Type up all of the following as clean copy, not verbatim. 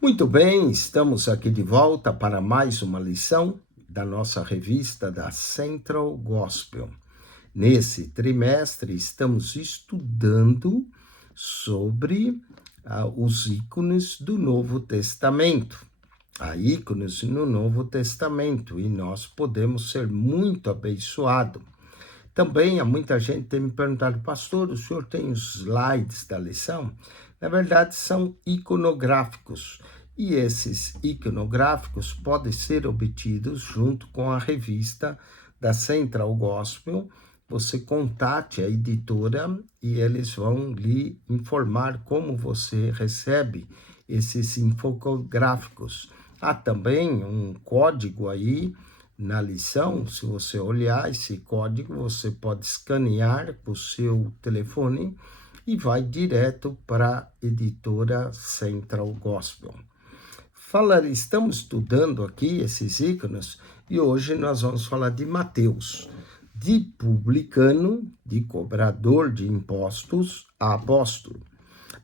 Muito bem, estamos aqui de volta para mais uma lição da nossa revista da Central Gospel. Nesse trimestre, estamos estudando sobre os ícones do Novo Testamento. Há ícones no Novo Testamento e nós podemos ser muito abençoados. Também há muita gente que tem me perguntado, pastor, o senhor tem os slides da lição? Na verdade, são iconográficos. E esses iconográficos podem ser obtidos junto com a revista da Central Gospel. Você contate a editora e eles vão lhe informar como você recebe esses infográficos. Há também um código aí na lição. Se você olhar esse código, você pode escanear com o seu telefone e vai direto para a editora Central Gospel. Estamos estudando aqui esses ícones e hoje nós vamos falar de Mateus, de publicano, de cobrador de impostos, a apóstolo.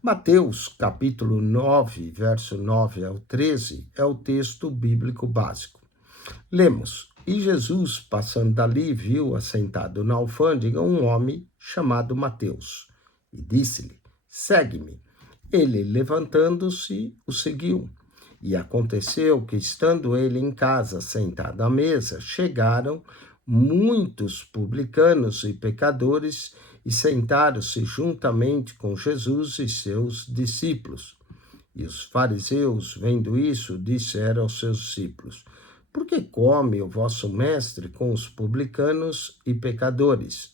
Mateus, capítulo 9, verso 9 ao 13, é o texto bíblico básico. Lemos: E Jesus, passando dali, viu assentado na alfândega um homem chamado Mateus, e disse-lhe: Segue-me. Ele, levantando-se, o seguiu. E aconteceu que, estando ele em casa, sentado à mesa, chegaram muitos publicanos e pecadores e sentaram-se juntamente com Jesus e seus discípulos. E os fariseus, vendo isso, disseram aos seus discípulos: Por que come o vosso mestre com os publicanos e pecadores?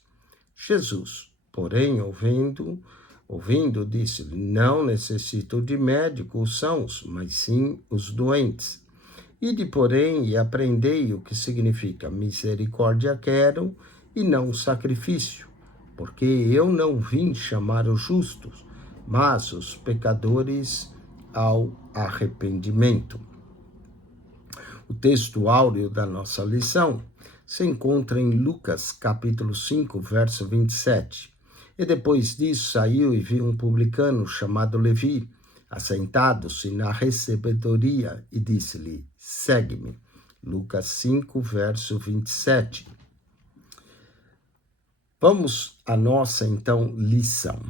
Jesus, porém, ouvindo, disse-lhe: Não necessito de médico os sãos, mas sim os doentes. Ide, porém, e aprendei o que significa misericórdia quero e não sacrifício, porque eu não vim chamar os justos, mas os pecadores ao arrependimento. O texto áureo da nossa lição se encontra em Lucas, capítulo 5, verso 27. E depois disso saiu e viu um publicano chamado Levi, assentado-se na recebedoria, e disse-lhe: Segue-me. Lucas 5, verso 27. Vamos à nossa, então, lição.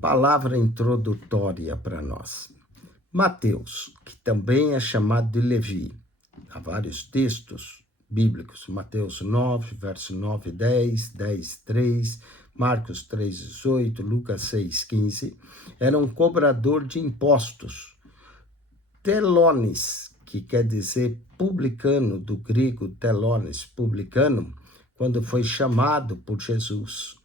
Palavra introdutória para nós. Mateus, que também é chamado de Levi. Há vários textos bíblicos, Mateus 9, verso 9 e 10, 10, 3, Marcos 3, 18, Lucas 6, 15, era um cobrador de impostos. Telones, que quer dizer publicano, do grego telones, publicano, quando foi chamado por Jesus.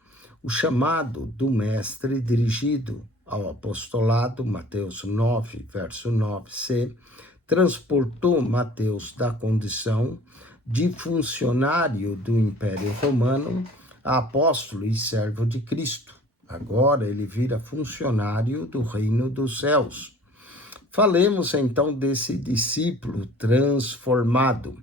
O chamado do mestre dirigido ao apostolado, Mateus 9, verso 9c, transportou Mateus da condição de funcionário do Império Romano a apóstolo e servo de Cristo. Agora ele vira funcionário do reino dos céus. Falemos então desse discípulo transformado.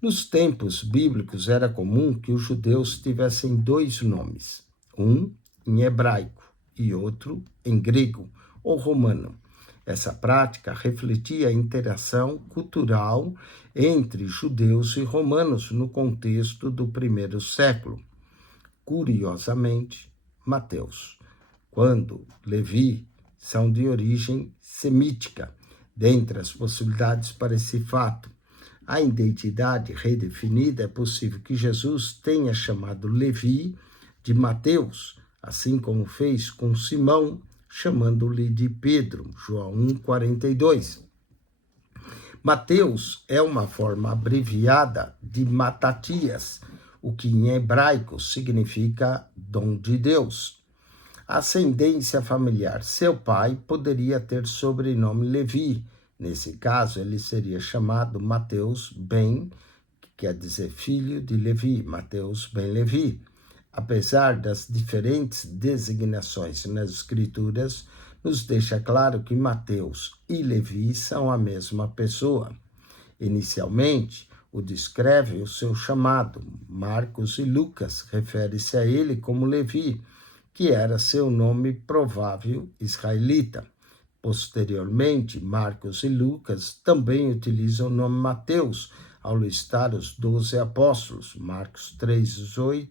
Nos tempos bíblicos era comum que os judeus tivessem dois nomes, um em hebraico e outro em grego ou romano. Essa prática refletia a interação cultural entre judeus e romanos no contexto do primeiro século. Curiosamente, Mateus, quando Levi, são de origem semítica. Dentre as possibilidades para esse fato, a identidade redefinida, é possível que Jesus tenha chamado Levi de Mateus, assim como fez com Simão, chamando-lhe de Pedro, João 1,42. Mateus é uma forma abreviada de Matatias, o que em hebraico significa dom de Deus. Ascendência familiar. Seu pai poderia ter sobrenome Levi. Nesse caso, ele seria chamado Mateus ben, que quer dizer filho de Levi, Mateus ben Levi. Apesar das diferentes designações nas Escrituras, nos deixa claro que Mateus e Levi são a mesma pessoa. Inicialmente, o descreve o seu chamado. Marcos e Lucas refere-se a ele como Levi, que era seu nome provável israelita. Posteriormente, Marcos e Lucas também utilizam o nome Mateus ao listar os 12 apóstolos, Marcos 3,18,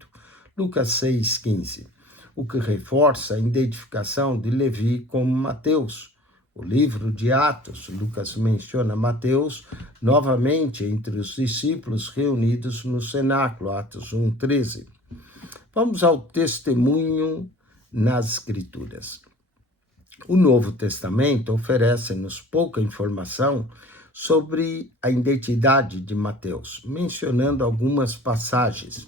Lucas 6,15, o que reforça a identificação de Levi como Mateus. O livro de Atos, Lucas menciona Mateus novamente entre os discípulos reunidos no cenáculo, Atos 1,13. Vamos ao testemunho nas Escrituras. O Novo Testamento oferece-nos pouca informação sobre a identidade de Mateus, mencionando algumas passagens.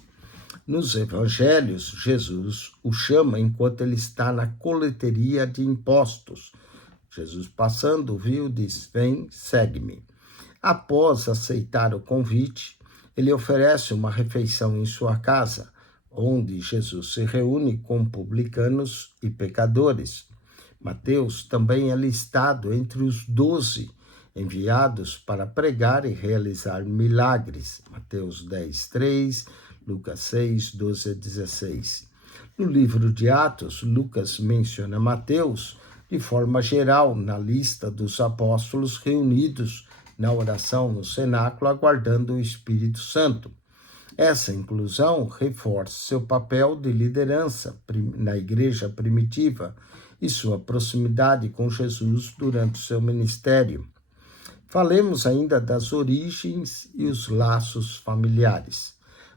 Nos evangelhos, Jesus o chama enquanto ele está na coleteria de impostos. Jesus passando, viu, diz: "Vem, segue-me." Após aceitar o convite, ele oferece uma refeição em sua casa, onde Jesus se reúne com publicanos e pecadores. Mateus também é listado entre os 12 enviados para pregar e realizar milagres. Mateus 10:3, Lucas 6:12-16. No livro de Atos, Lucas menciona Mateus de forma geral na lista dos apóstolos reunidos na oração no cenáculo aguardando o Espírito Santo. Essa inclusão reforça seu papel de liderança na igreja primitiva e sua proximidade com Jesus durante o seu ministério. Falemos ainda das origens e os laços familiares.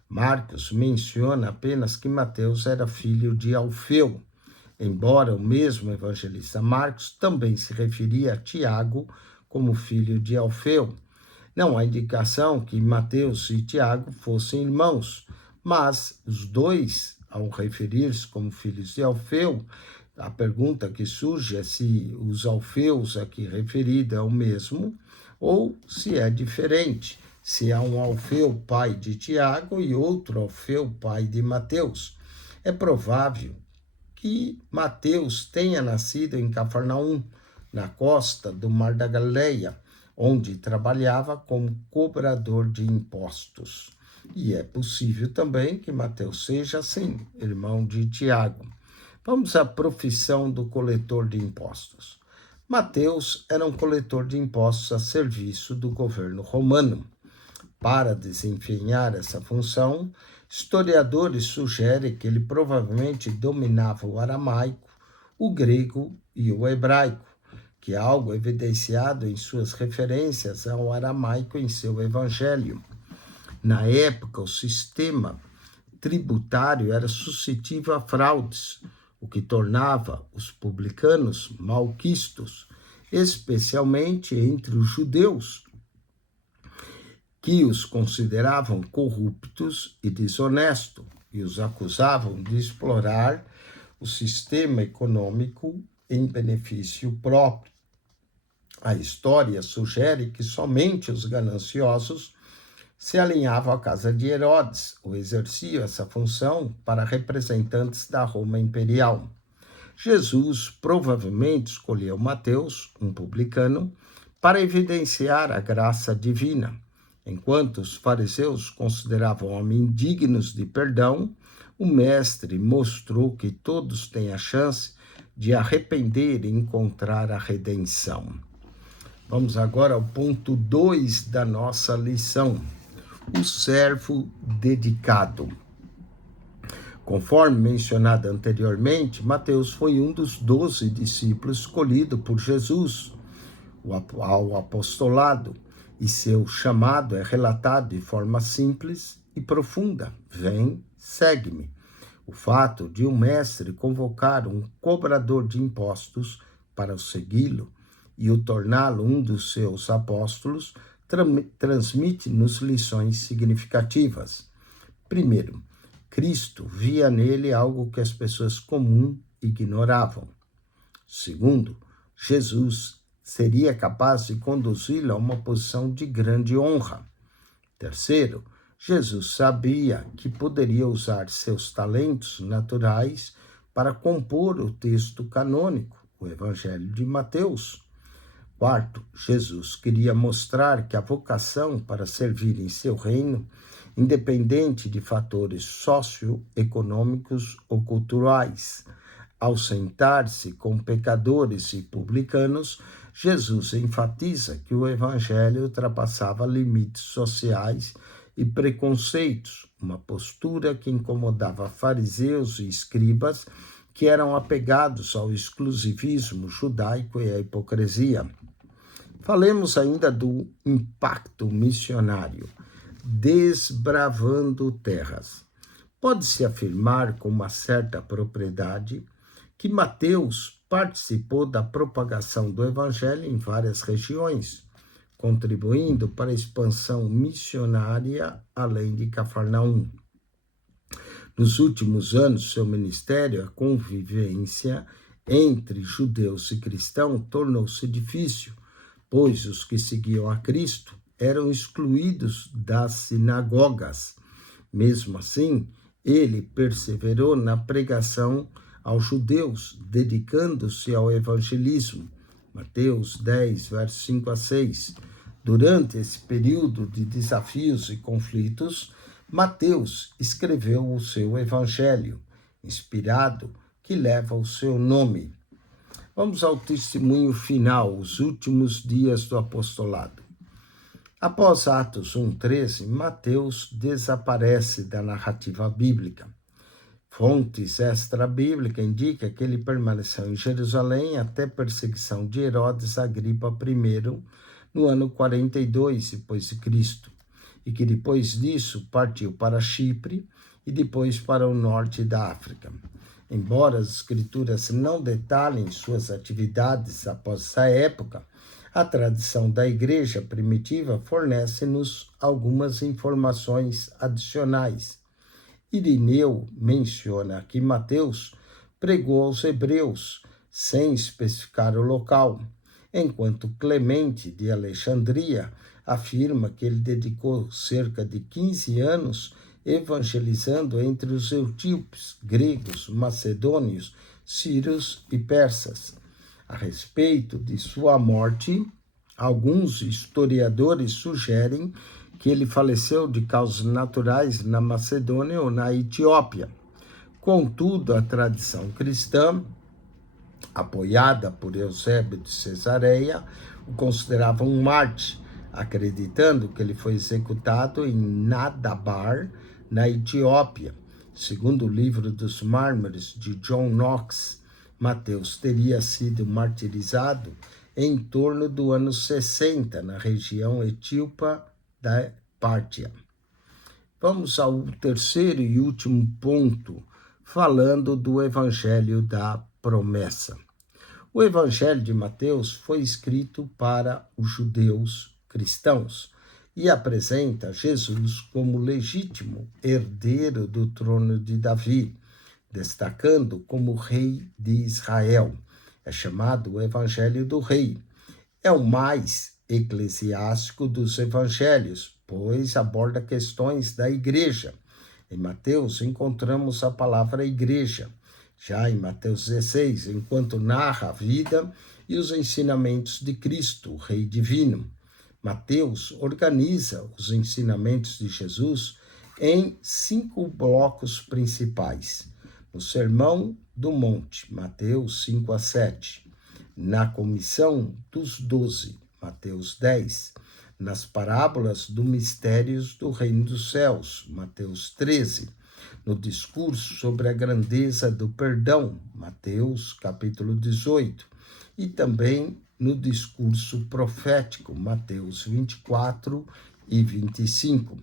Marcos menciona apenas que Mateus era filho de Alfeu, embora o mesmo evangelista Marcos também se referia a Tiago como filho de Alfeu. Não há indicação que Mateus e Tiago fossem irmãos, mas os dois, ao referir-se como filhos de Alfeu, a pergunta que surge é se os Alfeus aqui referidos é o mesmo ou se é diferente, se há um Alfeu pai de Tiago e outro Alfeu pai de Mateus. É provável que Mateus tenha nascido em Cafarnaum, na costa do Mar da Galileia, onde trabalhava como cobrador de impostos. E é possível também que Mateus seja, sim, irmão de Tiago. Vamos à profissão do coletor de impostos. Mateus era um coletor de impostos a serviço do governo romano. Para desempenhar essa função, historiadores sugerem que ele provavelmente dominava o aramaico, o grego e o hebraico, que é algo evidenciado em suas referências ao aramaico em seu evangelho. Na época, o sistema tributário era suscetível a fraudes, o que tornava os publicanos malquistos, especialmente entre os judeus, que os consideravam corruptos e desonestos e os acusavam de explorar o sistema econômico em benefício próprio. A história sugere que somente os gananciosos se alinhavam à casa de Herodes ou exerciam essa função para representantes da Roma imperial. Jesus provavelmente escolheu Mateus, um publicano, para evidenciar a graça divina. Enquanto os fariseus consideravam homens dignos de perdão, o mestre mostrou que todos têm a chance de arrepender e encontrar a redenção. Vamos agora ao ponto 2 da nossa lição: o servo dedicado. Conforme mencionado anteriormente, Mateus foi um dos 12 discípulos escolhido por Jesus ao apostolado, e seu chamado é relatado de forma simples e profunda: "Vem, segue-me." O fato de um mestre convocar um cobrador de impostos para o segui-lo e o torná-lo um dos seus apóstolos transmite-nos lições significativas. Primeiro, Cristo via nele algo que as pessoas comuns ignoravam. Segundo, Jesus seria capaz de conduzi-lo a uma posição de grande honra. Terceiro, Jesus sabia que poderia usar seus talentos naturais para compor o texto canônico, o Evangelho de Mateus. Quarto, Jesus queria mostrar que a vocação para servir em seu reino, independente de fatores socioeconômicos ou culturais. ao sentar-se com pecadores e publicanos, Jesus enfatiza que o evangelho ultrapassava limites sociais e preconceitos, uma postura que incomodava fariseus e escribas que eram apegados ao exclusivismo judaico e à hipocrisia. Falemos ainda do impacto missionário, desbravando terras. Pode-se afirmar com uma certa propriedade que Mateus participou da propagação do evangelho em várias regiões, contribuindo para a expansão missionária além de Cafarnaum. Nos últimos anos, seu ministério, a convivência entre judeus e cristãos tornou-se difícil, pois os que seguiam a Cristo eram excluídos das sinagogas. Mesmo assim, ele perseverou na pregação aos judeus, dedicando-se ao evangelismo. Mateus 10, versos 5 a 6. Durante esse período de desafios e conflitos, Mateus escreveu o seu evangelho, inspirado, que leva o seu nome. Vamos ao testemunho final, os últimos dias do apostolado. Após Atos 1:13, Mateus desaparece da narrativa bíblica. Fontes extra-bíblicas indicam que ele permaneceu em Jerusalém até a perseguição de Herodes Agripa I, no ano 42 depois de Cristo, e que depois disso partiu para Chipre e depois para o norte da África. Embora as escrituras não detalhem suas atividades após essa época, a tradição da igreja primitiva fornece-nos algumas informações adicionais. Irineu menciona que Mateus pregou aos hebreus, sem especificar o local, enquanto Clemente de Alexandria afirma que ele dedicou cerca de 15 anos evangelizando entre os etíopes, gregos, macedônios, sírios e persas. A respeito de sua morte, alguns historiadores sugerem que ele faleceu de causas naturais na Macedônia ou na Etiópia. Contudo, a tradição cristã, apoiada por Eusébio de Cesareia, o considerava um mártir, acreditando que ele foi executado em Nadabar, na Etiópia. Segundo o livro dos Mármores de John Knox, Mateus teria sido martirizado em torno do ano 60, na região etíope da Pártia. Vamos ao terceiro e último ponto, falando do Evangelho da Promessa. O Evangelho de Mateus foi escrito para os judeus cristãos e apresenta Jesus como legítimo herdeiro do trono de Davi, destacando como rei de Israel. É chamado o Evangelho do Rei. É o mais eclesiástico dos evangelhos, pois aborda questões da igreja. Em Mateus encontramos a palavra igreja. Já em Mateus 16, enquanto narra a vida e os ensinamentos de Cristo, o Rei Divino. Mateus organiza os ensinamentos de Jesus em 5 blocos principais. No Sermão do Monte, Mateus 5 a 7. Na Comissão dos 12, Mateus 10. Nas parábolas do Mistérios do Reino dos Céus, Mateus 13. No discurso sobre a grandeza do perdão, Mateus capítulo 18. E também no discurso profético, Mateus 24 e 25.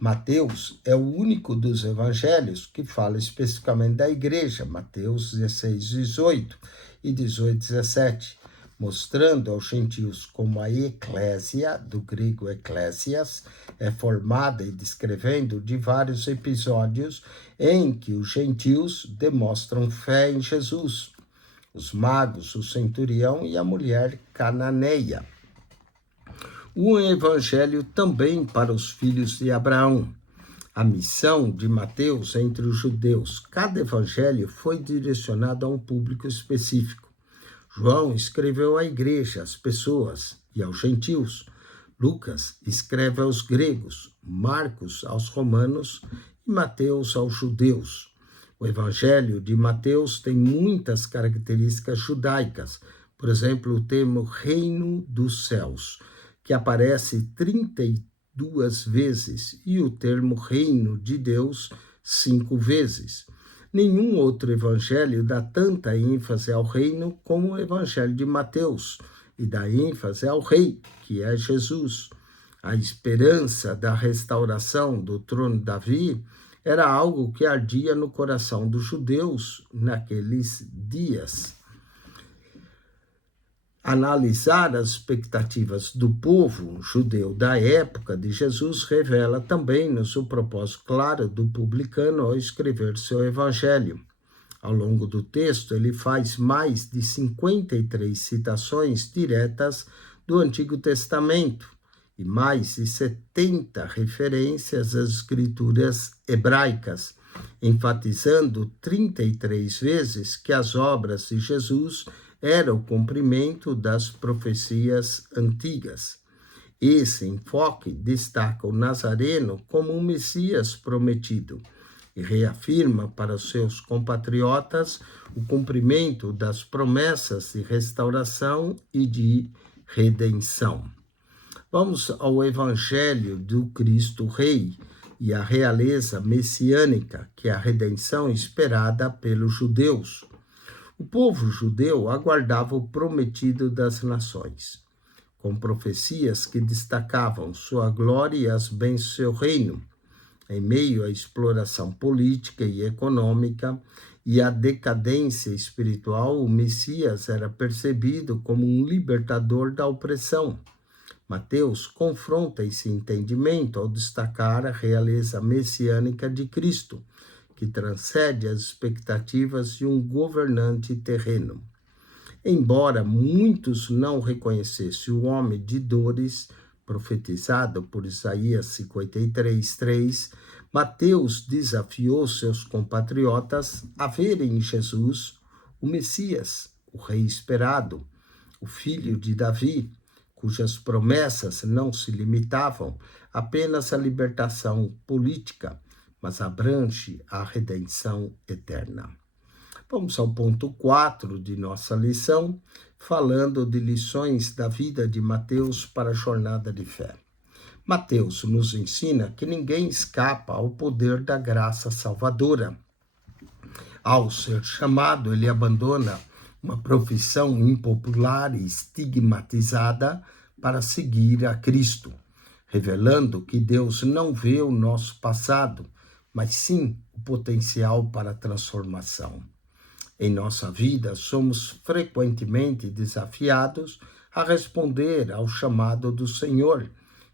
Mateus é o único dos evangelhos que fala especificamente da igreja, Mateus 16, 18 e 18, 17, mostrando aos gentios como a eclésia, do grego ecclesias, é formada e descrevendo de vários episódios em que os gentios demonstram fé em Jesus, os magos, o centurião e a mulher cananeia. Um evangelho também para os filhos de Abraão. A missão de Mateus entre os judeus. Cada evangelho foi direcionado a um público específico. João escreveu à igreja, às pessoas e aos gentios. Lucas escreve aos gregos, Marcos aos romanos e Mateus aos judeus. O Evangelho de Mateus tem muitas características judaicas, por exemplo, o termo reino dos céus, que aparece 32 vezes, e o termo reino de Deus 5 vezes. Nenhum outro evangelho dá tanta ênfase ao reino como o Evangelho de Mateus, e dá ênfase ao rei, que é Jesus. A esperança da restauração do trono de Davi era algo que ardia no coração dos judeus naqueles dias. Analisar as expectativas do povo judeu da época de Jesus revela também-nos o propósito claro do publicano ao escrever seu evangelho. Ao longo do texto, ele faz mais de 53 citações diretas do Antigo Testamento e mais de 70 referências às escrituras hebraicas, enfatizando 33 vezes que as obras de Jesus era o cumprimento das profecias antigas. Esse enfoque destaca o Nazareno como um Messias prometido e reafirma para os seus compatriotas o cumprimento das promessas de restauração e de redenção. Vamos ao Evangelho do Cristo Rei e a realeza messiânica, que é a redenção esperada pelos judeus. O povo judeu aguardava o prometido das nações, com profecias que destacavam sua glória e as bênçãos do seu reino. Em meio à exploração política e econômica e à decadência espiritual, o Messias era percebido como um libertador da opressão. Mateus confronta esse entendimento ao destacar a realeza messiânica de Cristo, que transcende as expectativas de um governante terreno. Embora muitos não reconhecessem o homem de dores, profetizado por Isaías 53:3, Mateus desafiou seus compatriotas a verem em Jesus o Messias, o Rei esperado, o Filho de Davi, cujas promessas não se limitavam apenas à libertação política, mas abrange a redenção eterna. Vamos ao ponto 4 de nossa lição, falando de lições da vida de Mateus para a jornada de fé. Mateus nos ensina que ninguém escapa ao poder da graça salvadora. Ao ser chamado, ele abandona uma profissão impopular e estigmatizada para seguir a Cristo, revelando que Deus não vê o nosso passado, mas sim o potencial para a transformação. Em nossa vida, somos frequentemente desafiados a responder ao chamado do Senhor,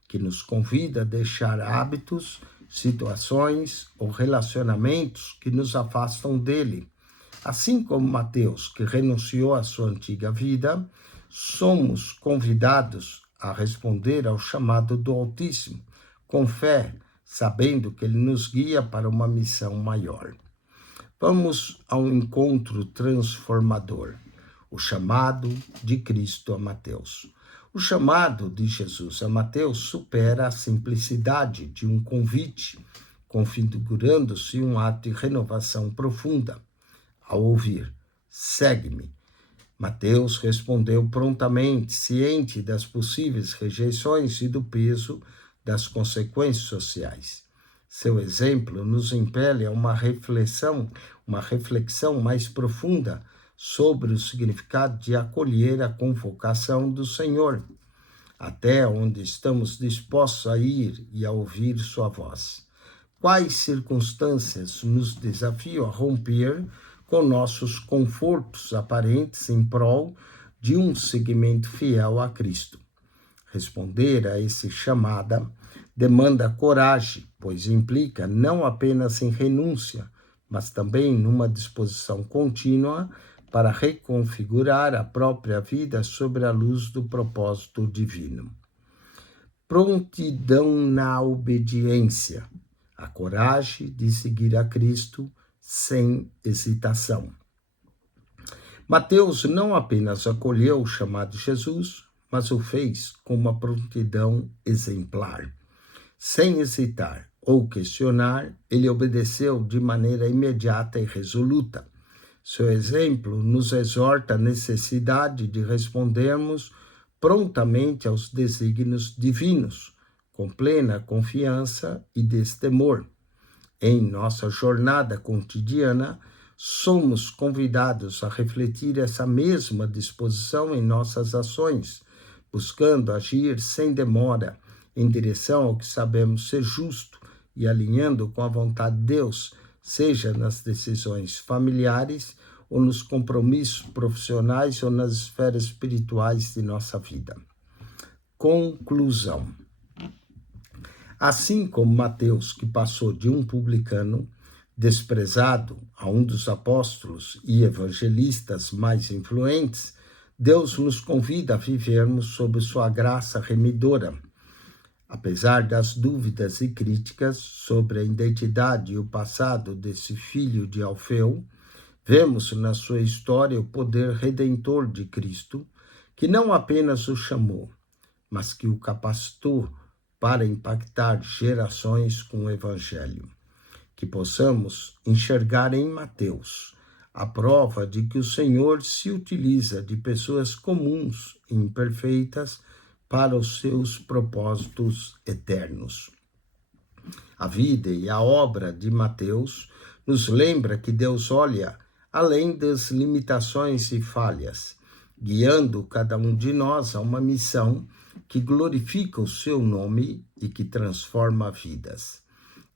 que nos convida a deixar hábitos, situações ou relacionamentos que nos afastam dele. Assim como Mateus, que renunciou à sua antiga vida, somos convidados a responder ao chamado do Altíssimo, com fé, sabendo que ele nos guia para uma missão maior. Vamos ao encontro transformador, o chamado de Cristo a Mateus. O chamado de Jesus a Mateus supera a simplicidade de um convite, configurando-se um ato de renovação profunda. Ao ouvir, segue-me, Mateus respondeu prontamente, ciente das possíveis rejeições e do peso das consequências sociais. Seu exemplo nos impele a uma reflexão mais profunda sobre o significado de acolher a convocação do Senhor, até onde estamos dispostos a ir e a ouvir sua voz. Quais circunstâncias nos desafiam a romper com nossos confortos aparentes em prol de um seguimento fiel a Cristo? Responder a esse chamada demanda coragem, pois implica não apenas em renúncia, mas também numa disposição contínua para reconfigurar a própria vida sob a luz do propósito divino. Prontidão na obediência, a coragem de seguir a Cristo sem hesitação. Mateus não apenas acolheu o chamado de Jesus, mas o fez com uma prontidão exemplar. Sem hesitar, ou questionar, ele obedeceu de maneira imediata e resoluta. Seu exemplo nos exorta a necessidade de respondermos prontamente aos desígnios divinos, com plena confiança e destemor. Em nossa jornada cotidiana, somos convidados a refletir essa mesma disposição em nossas ações, buscando agir sem demora em direção ao que sabemos ser justo e alinhando com a vontade de Deus, seja nas decisões familiares ou nos compromissos profissionais ou nas esferas espirituais de nossa vida. Conclusão. Assim como Mateus, que passou de um publicano desprezado a um dos apóstolos e evangelistas mais influentes, Deus nos convida a vivermos sob sua graça remidora. Apesar das dúvidas e críticas sobre a identidade e o passado desse filho de Alfeu, vemos na sua história o poder redentor de Cristo, que não apenas o chamou, mas que o capacitou para impactar gerações com o Evangelho. Que possamos enxergar em Mateus a prova de que o Senhor se utiliza de pessoas comuns e imperfeitas para os seus propósitos eternos. A vida e a obra de Mateus nos lembra que Deus olha além das limitações e falhas, guiando cada um de nós a uma missão que glorifica o seu nome e que transforma vidas.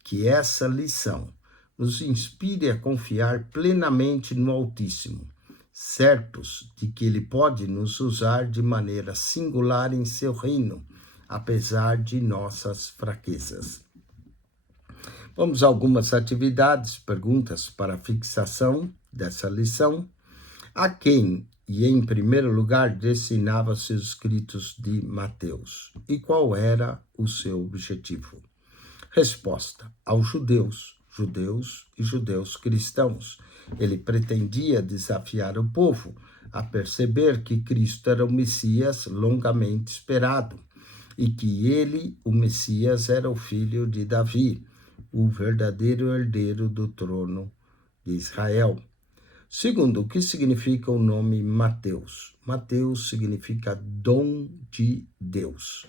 Que essa lição nos inspire a confiar plenamente no Altíssimo, certos de que Ele pode nos usar de maneira singular em seu reino, apesar de nossas fraquezas. Vamos a algumas atividades, perguntas para fixação dessa lição. A quem e, em primeiro lugar, destinava-se os escritos de Mateus? E qual era o seu objetivo? Resposta: aos judeus e judeus cristãos. Ele pretendia desafiar o povo a perceber que Cristo era o Messias longamente esperado e que ele, o Messias, era o filho de Davi, o verdadeiro herdeiro do trono de Israel. Segundo, o que significa o nome Mateus? Mateus significa dom de Deus.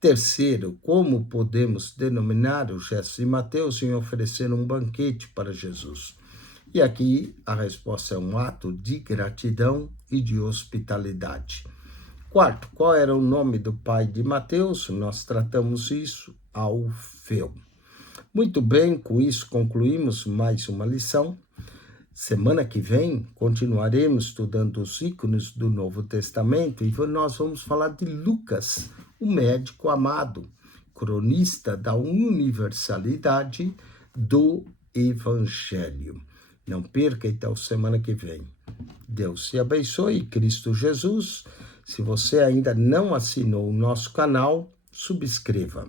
Terceiro, como podemos denominar o gesto de Mateus em oferecer um banquete para Jesus? E aqui a resposta é um ato de gratidão e de hospitalidade. Quarto, qual era o nome do pai de Mateus? Nós tratamos isso, Alfeu. Muito bem, com isso concluímos mais uma lição. Semana que vem continuaremos estudando os ícones do Novo Testamento e nós vamos falar de Lucas, o médico amado, cronista da universalidade do Evangelho. Não perca então semana que vem. Deus te abençoe, Cristo Jesus. Se você ainda não assinou o nosso canal, subscreva.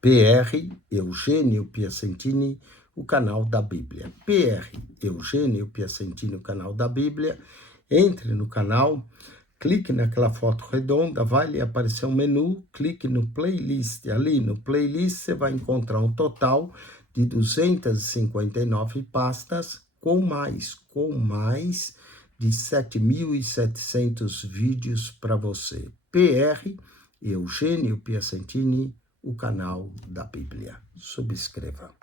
PR Eugênio Piacentini, o canal da Bíblia. PR Eugênio Piacentini, o canal da Bíblia. Entre no canal, clique naquela foto redonda, vai lhe aparecer um menu, clique no playlist. Ali no playlist você vai encontrar um total de 259 pastas com mais de 7.700 vídeos para você. PR Eugênio Piacentini, o canal da Bíblia. Subscreva.